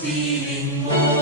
feeling more.